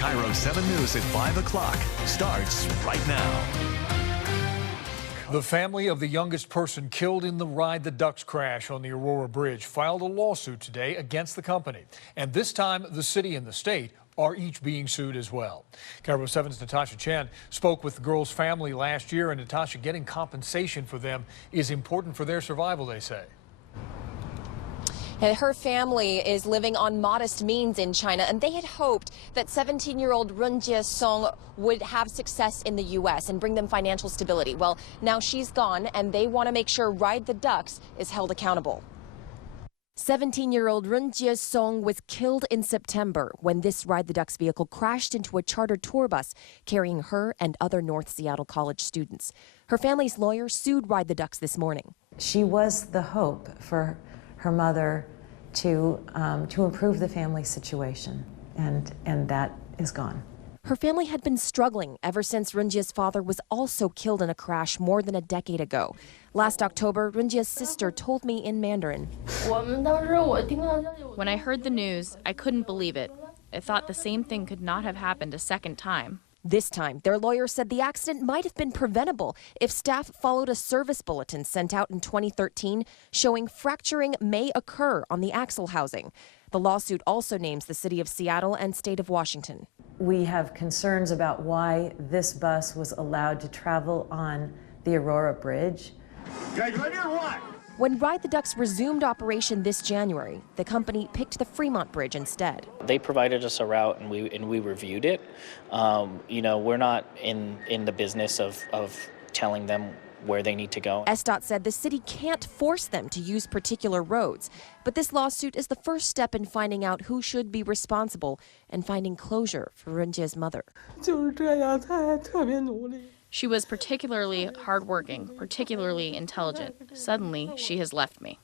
KIRO-7 News at 5 o'clock starts right now. The family of the youngest person killed in the Ride the Ducks crash on the Aurora Bridge filed a lawsuit today against the company. And this time, the city and the state are each being sued as well. KIRO-7's Natasha Chen spoke with the girl's family last year, and Natasha, getting compensation for them is important for their survival, they say. And her family is living on modest means in China, and they had hoped that 17-year-old Run Jie-song would have success in the U.S. and bring them financial stability. Well, now she's gone, and they want to make sure Ride the Ducks is held accountable. 17-year-old Run Jie-song was killed in September when this Ride the Ducks vehicle crashed into a charter tour bus carrying her and other North Seattle College students. Her family's lawyer sued Ride the Ducks this morning. She was the hope for her mother to improve the family situation, and that is gone. Her family had been struggling ever since Runjie's father was also killed in a crash more than a decade ago. Last October, Runjie's sister told me in Mandarin. When I heard the news, I couldn't believe it. I thought the same thing could not have happened a second time. This time, their lawyer said the accident might have been preventable if staff followed a service bulletin sent out in 2013 showing fracturing may occur on the axle housing. The lawsuit also names the city of Seattle and state of Washington. We have concerns about why this bus was allowed to travel on the Aurora Bridge. Guys, ready or what? When Ride the Ducks resumed operation this January, the company picked the Fremont Bridge instead. They provided us a route, and we reviewed it. We're not in the business of telling them where they need to go. SDOT said the city can't force them to use particular roads, but this lawsuit is the first step in finding out who should be responsible and finding closure for Runjie's mother. She was particularly hardworking, particularly intelligent. Suddenly, she has left me.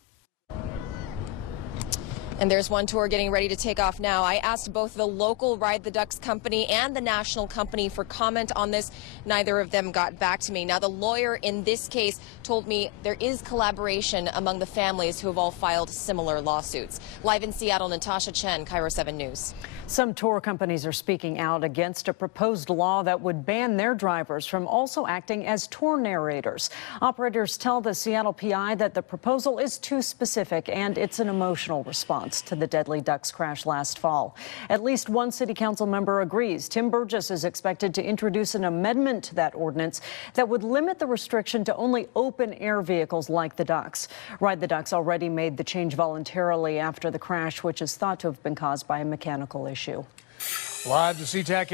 And there's one tour getting ready to take off now. I asked both the local Ride the Ducks company and the national company for comment on this. Neither of them got back to me. Now, the lawyer in this case told me there is collaboration among the families who have all filed similar lawsuits. Live in Seattle, Natasha Chen, KIRO-7 News. Some tour companies are speaking out against a proposed law that would ban their drivers from also acting as tour narrators. Operators tell the Seattle PI that the proposal is too specific and it's an emotional response to the deadly Ducks crash last fall. At least one city council member agrees. Tim Burgess is expected to introduce an amendment to that ordinance that would limit the restriction to only open-air vehicles like the Ducks. Ride the Ducks already made the change voluntarily after the crash, which is thought to have been caused by a mechanical issue. Live to SeaTac